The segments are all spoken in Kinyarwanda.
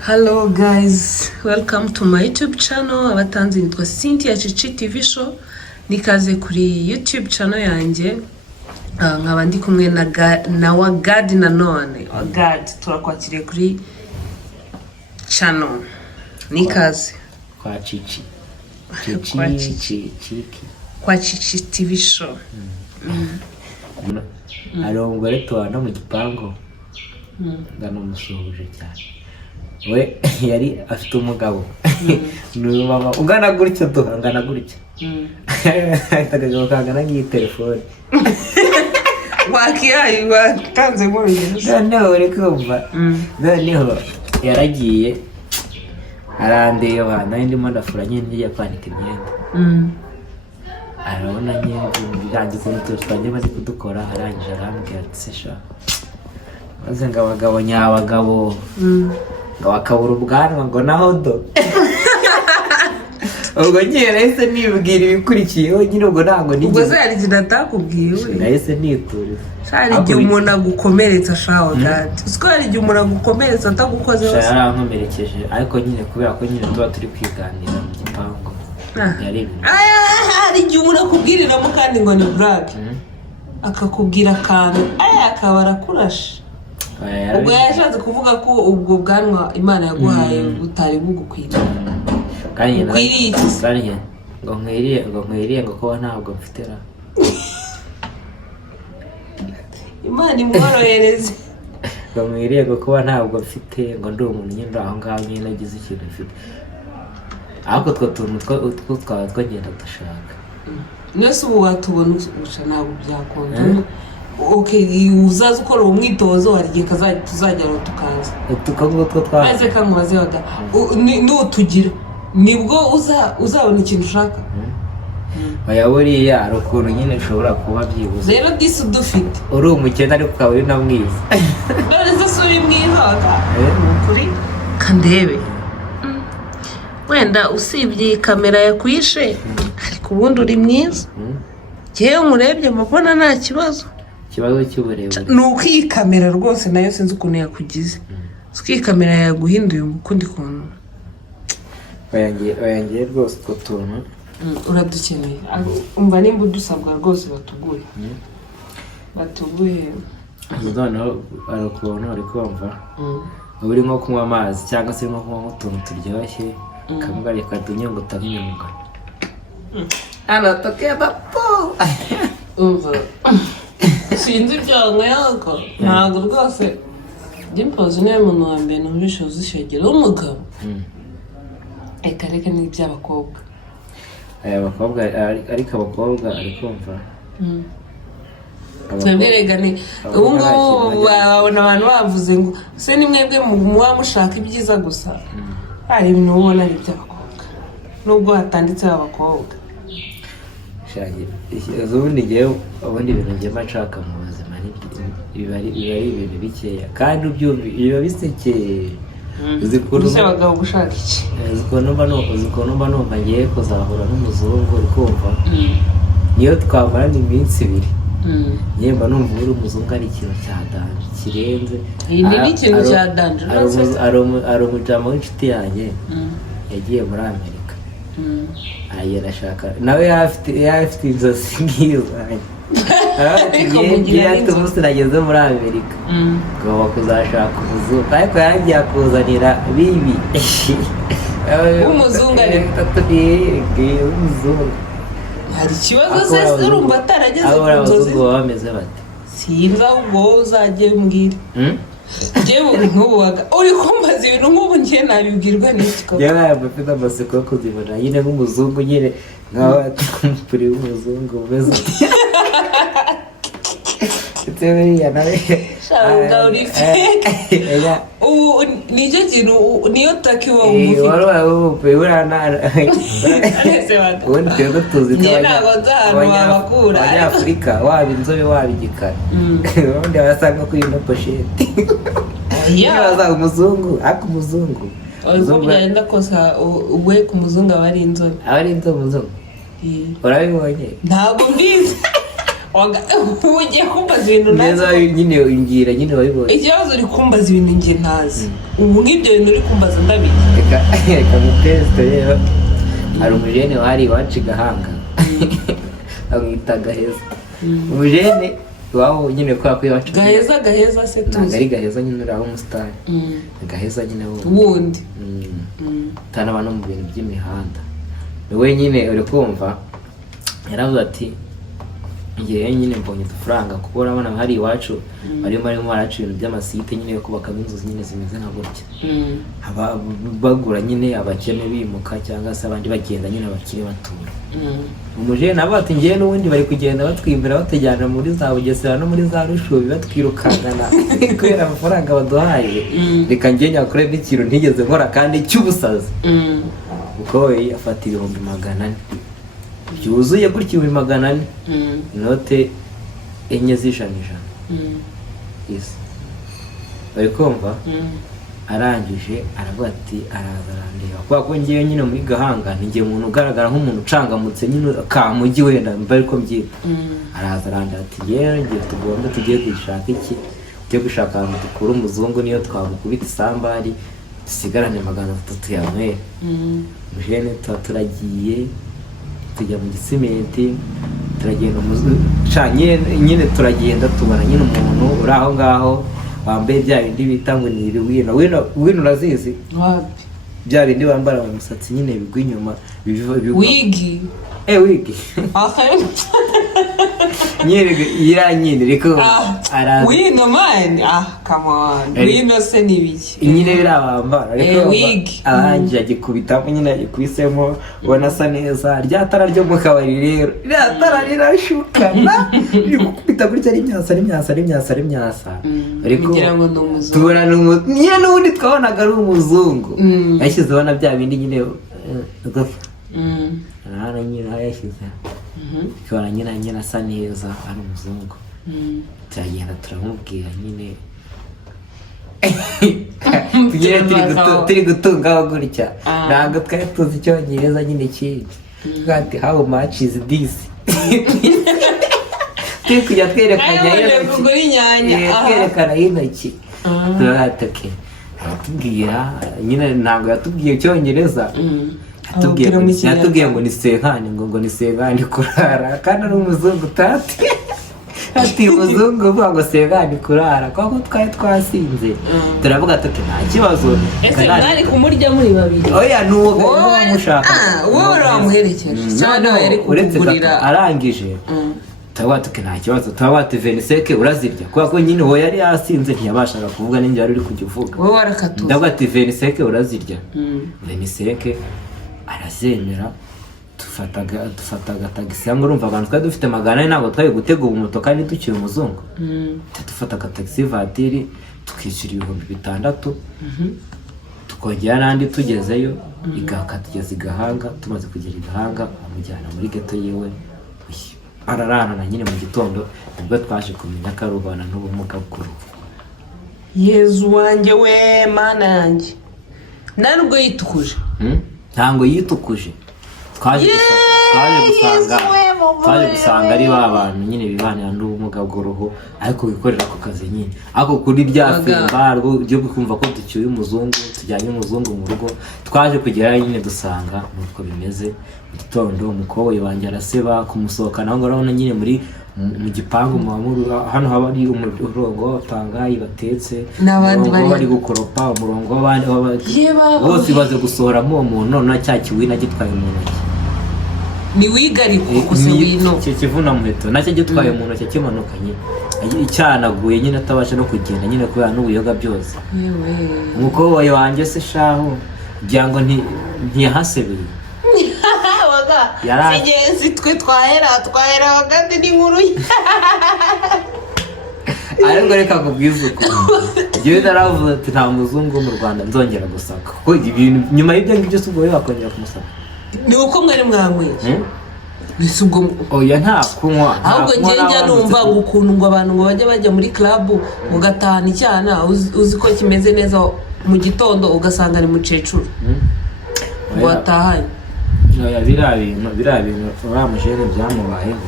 Hello guys, welcome to my YouTube channel. Abatanzi nitwa Cynthia Chichi TV show. Nikaze kuri YouTube channel yanjye. Nkaba ndi kumwe na Wagad nanone. Wagad turakwakiriye kuri channel. Nikaze kwa Chichi. Kwa Chichi TV show. Arongore tubana mu gipango. Ndanamusuhuje cyane. We yari afite umugabo. Ni mama ungana gutyo duhangana gutyo. Ahitagaga kangana ngiyi telefone. Wakiyayi watanze mu bintu. Noneho uri kumva. Noneho yaragiye arandeba nari ndimo ndafura nyine ngiye kwanika imyenda. Arabona nyine birangiye ko twajye bari kudukora arangije arambwira ati sesha maze ngo abagabo nyabagabo ngo bakabura ubwanwa ngo naho do ubwo ngiye nahise nibwira ibikurikiyeho nyine ubwo ntabwo ubwo se hari ikintu atakubwiwe nahise nituriza hari igihe umuntu agukomeretsa shaho gati uziko hari igihe umuntu agukomeretsa atagukozeho se yarankomerekeje ariko nyine kubera ko nyine tuba turi kwiganira mu gipango hari igihe umuntu akubwiriramo kandi ngo ni brag akakubwira akantu akaba arakurashe ubwo yashatse kuvuga ko ubwo bwanwa Imana yaguhaye butari bugukwiriye kandi ngo nkwiriye ngo kuba ntabwo mfite ra Imana imworohereze ngo nkwiriye ngo kuba ntabwo mfite ngo ndi umuntu nyine aho ngaho nyine nagize ikintu mfite ariko two tuntu twaba twagenda dushaka nese ubu watubona gusa ntabwo byakunda uzaza ukora umwitozo hari igihe tuzajyana tukaza tukavuga ko twaze kamubaze waga nutugira nibwo uzabona ikintu ushaka oya buriya ari ukuntu nyine ushobora kuba byibuze rero disi udufite uri umukene ariko ukaba uri na mwiza none se uri mwiza waga ukuri kandebe wenda usibye kamera yakwishe ariko ubundi uri mwiza jewe umurebye mubona nta kibazo cy'uburebure ni ukwikamera rwose nayo sinzi ukuntu yakugize ukikamera yaguhinduye ukundi kuntu oyangiye rwose utwo tuntu uradukeneye umva nimba udusabwa rwose batuguhe noneho ari ukuntu uri kumva uba uri nko kunywa amazi cyangwa se nko kunywa nk'utuntu turyoshye kamuga reka dunye ngo utamyunga anatokea bapo umva sinzi ibyango yako ntabwo rwose Dimpoz niwe muntu wa mbere numvishe uzishegera w'umugabo reka ni iby'abakobwa abakobwa ariko abakobwa ari kumva tweberegane ubu ngubu babona abantu bavuze ngo se ni mwebwe muba mushaka ibyiza gusa hari ibintu ubona ari iby'abakobwa nubwo hatanditseho abakobwa ubundi ngewe ubundi ibintu ngema nshaka mu buzima biba ari ibintu bikeya kandi biba bisekeye uzi abagabo gushaka iki uzikuntu mba numva ngiye kuzahura n'umuzungu uri kumva niyo twamarana iminsi ibiri nyemba numva uri umuzungu ari ikintu cya danje kirenze ni ikintu cya danje ari umujama w'inshuti yanjye yagiye muri Amerika agenda ashaka nawe yafite inzozi nk'iyo zanjye umunsi nageze muri Amerika ngomba kuzashaka umuzungu ariko yagiye akuzanira bibi umuzungu umuzungu hari ikibazo se urumva atarageze ku nzozi abazungu baba bameze bate sinzi ahubwo uzajye umbwira njyewe nk'ubu uri kumbaza ibintu nk'ubu njye nabibwirwa n'iki koko yabaye amafite amaseko yo kuzibona nyine nk'umuzungu nyine nk'aho uri w'umuzungu umeze buriya nawe shabuga uri feke ubu nicyo kintu niyo taki wowe ufite buriya ubundi twebwe tuzi abanyafurika waba inzobe waba igikara ubundi abasanga kuri ino posheti bazaba umuzungu ariko umuzungu byagenda kosa we ku muzungu aba ari inzobe umuzungu urabibonye ntabwo mbizi ugiye kumbaza ibintu neza nyine ngira nyine wabibonye ikibazo uri kumbaza ibintu njye ntazi ubu nk'ibyo bintu uri kumbaza ndabizi reka muteste rero hari umujene wari iwacu Gahanga amwita Gaheza umujene wawo nyine kwa iwacu Gaheza se tuzi ari Gaheza nyine uraho umusitari Gaheza nyine wundi tana abantu mu bintu by'imihanda we nyine uri kumva yaravuze ati ngiye nyine mbonye udufaranga kuko urabona hari iwacu barimo baraca ibintu by'amasite nyine yo kubaka inzu nyine zimeze nka gutya bagura nyine abakene bimuka cyangwa se abandi bagenda nyine abakire batura umujene nabo ati ngiye n'ubundi bari kugenda batwimbira batujyana muri za Bugesera no muri za Rushubi batwirukangana kubera amafaranga baduhaye reka ngiye nyakore n'ikintu ntigeze nkora kandi cy'ubusazi uko afata 400 byuzuye kuri 400 inote enye z'ijana yes bari kumva arangije aravuga ati araza arandeba kwa ko ngiye nyine muri Gahanga ningiye umuntu ugaragara nk'umuntu ucangamutse nyine kamugi wenda mbari ko mbyita araza arandeba ati ngiye tugomba tugiye kwishaka iki tugiye gushaka ahantu dukura umuzungu niyo twamukubita isambari dusigarane 300 yawe mujene turagiye tujya mu gisimenti turagenda nyine turagenda tubona nyine umuntu uri aho ngaho wambaye bya bindi bita ngo ni wino urazizi wapi bya bindi bambara mu musatsi nyine bigwa inyuma wigi wigi nyine reko wino man come on wino se nibiki nyine birabambara reko wigi aranje agikubitamo nyine agikubisemo ubona sa neza rya tara ryo mu kabari rero rya tara rirashukana rikubita gutya ari myasa ariko ngira ngo ndo umuzungu tubona nyine n'ubundi twabonaga ari umuzungu yashyizeho na bya bindi nyine nara nyine yashyize kibona nyine asa neza ari umuzungu turagenda turamubwira nyine turi gutungaho gutya ntabwo twari tuzi icyongereza nyine kindi twati how much is this turi kujya twerekana y'intoki turatoke aratubwira nyine ntabwo yatubwiye icyongereza yatubwiye ngo ni senkani ngo ni senkani kurara kandi ari umuzungu ati umuzungu uvuga ngo senkani kurara kuko twari twasinze turavuga tuti nta kibazo ese mwari kumurya muri babiri oya nuwo mushaka wowe uramuherekeje cyane yari kukugurira arangije tawatuke nta kibazo tawate veniseke urazirya kuko ko nyine ho yari yasinze ntiyabashaga kuvuga n'injye yari uri kugivuga wowe warakatuza ndabati veniseke urazirya veniseke arazemera dufataga tagisi yango urumva abantu twari dufite 400 ntabwo twari gutega umuto kandi dukira umuzungu dufataga tagisi vatiri tukishyura 6,000 tukongera n'andi tugezeyo igakatugeza Igahanga tumaze kugera Igahanga amujyana muri geto yewe ararana nyine mu gitondo nibwo twaje kumenya ko arubana n'ubumuga bw'uruhu Yezu wanjye we mana yanjye ntabwo yitukuje ntabwo yitukuje twaje gusanga ari abantu nyine bibanira n'ubumuga bw'uruhu ariko bikorera ku kazi nyine ariko kuri rya femba ryo kumva ko ducyuye umuzungu tujyanye umuzungu mu rugo twaje kugera nyine dusanga nuko bimeze mu gitondo umukobwa wanjye araseba kumusohokana aho ngaho nyine mu gipangu hano haba ari umurongo w'abapangayi batetse n'abandi bari gukoropa umurongo w'abandi bose baze gusohoramo uwo muntu na cya kiwina gitwaye mu ntoki ni wiga ariko kuse wino kivuna muheto nacyo gitwaye mu ntoki kimanukanye icyanaguye nyine atabasha no kugenda nyine kubera n'ubuyoga byose umukobwa wanjye se shaho byango ntiyahasebeye sigenzi twe twahera hagati n'inkuru ariko reka kubwiza ukuri njyewe naravuze ati nta muzungu wo mu Rwanda nzongera gusaka kuko ibintu nyuma y'ibyo ngibyo se ubwo wakongera kumusaka ni uko mwari mwanyweye nise ubwo oya nta kunywa ahubwo njya numva ngo ukuntu ngo abantu ngo bajya muri club mugatahana icyana uzi ko kimeze neza mu gitondo ugasanga ni mukecuru ngo atahanye biriya bintu uriya mujene byamubayeho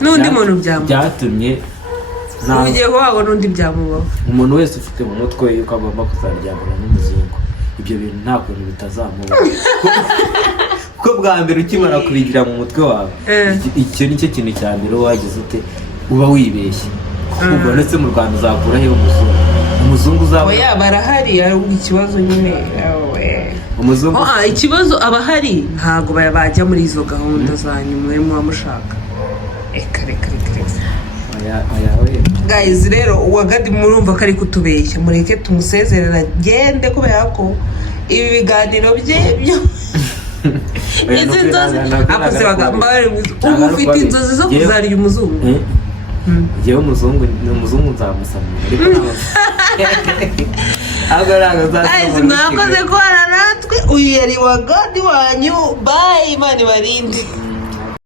n'undi muntu byamubaho byatumye ugiye kubaho n'undi byamubaho umuntu wese ufite mu mutwe yuko agomba kuzaryamana n'umuzungu ibyo bintu nta kuntu bitazamubaho kuko bwa mbere ukimara kubigira mu mutwe wawe icyo nicyo kintu cya mbere wagize ute uba wibeshye kuko ndetse mu Rwanda uzakuraho umuzungu uzaba yaba arahari ikibazo nyine umuzungu ikibazo aba ahari ntabwo bajya muri izo gahunda zanyu mwe muba mushaka reka guys rero uwagadi murumva ko ari kutubeshya mureke tumusezerera agende kubera ko ibi biganiro bye byo izi nzozi akoze bagambare ubu ufite inzozi zo kuzarya umuzungu njyewe umuzungu nzamusamira ariko mwakoze kubana natwe uyu yari wagadi wanyu bayi imana ibarinde